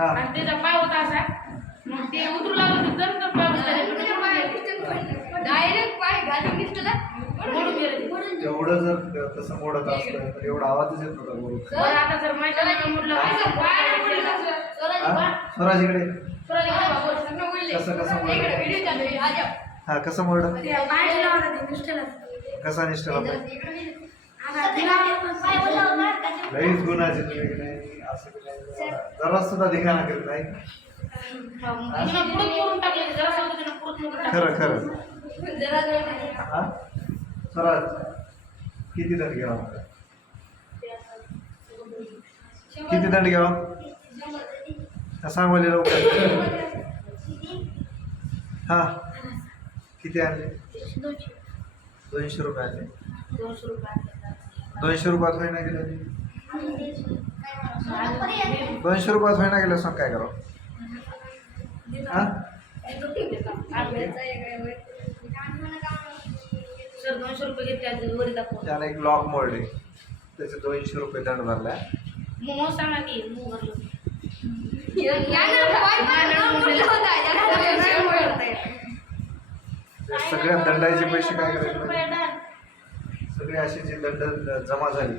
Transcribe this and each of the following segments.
आणि त्याचा पाय होता असा मग ते उतरू लागलं होतं तर तर पाय उतरला. डायरेक्ट पाय घालून. एवढं जर तसं मोडत असतं तर एवढा आवाजच येत बरं आता जर मैदानाला मोडलं असं पाय मोडलं. असं. हा? स्वराज इकडे तुला ते काय बाबा? कसं कसं मोडलं? हा कसं मोडलं? निष्ठा लईच गुन्हाचे तुम्ही की नाही असं की नाही. जरा सुद्धा धिंगाणा करीत नाही. जरा. खरं खरं. जरा जरा हा? स्वराज किती दंड घ्यावा? किती दंड घ्यावा? हा, सांगवले लवकर? हा? किती आणले? दोनशे. रुपये आणले. दोनशे रुपये. दोनशे रुपयात होईना गेले. दोनशे रुपयात होईना गेलं सांग काय करावं हा? त्याला एक लॉक मोडले. त्याचे दोनशे रुपये दंड भरला. सगळ्या दंडाचे पैसे काय करायचे. सगळे असे जे दंड जमा झाले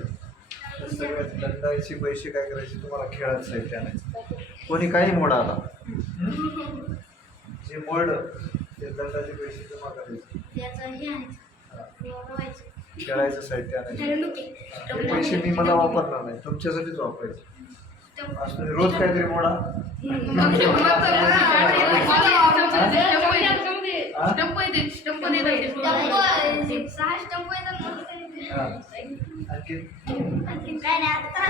त्या सगळ्या दंडाचे पैसे काय करायचे तुम्हाला खेळात साहित्य आणायचं कोणी काही मोडा आला? जे मोडलं ते दंडाचे पैसे जमा करायचे. खेळायचं साहित्य आणायचं. पैसे मी मला वापरणार नाही तुमच्यासाठीच वापरायचे. तुम्ही रोज काहीतरी मोडा. सहा स्टंप हा. आणखी काय नाही आता सुना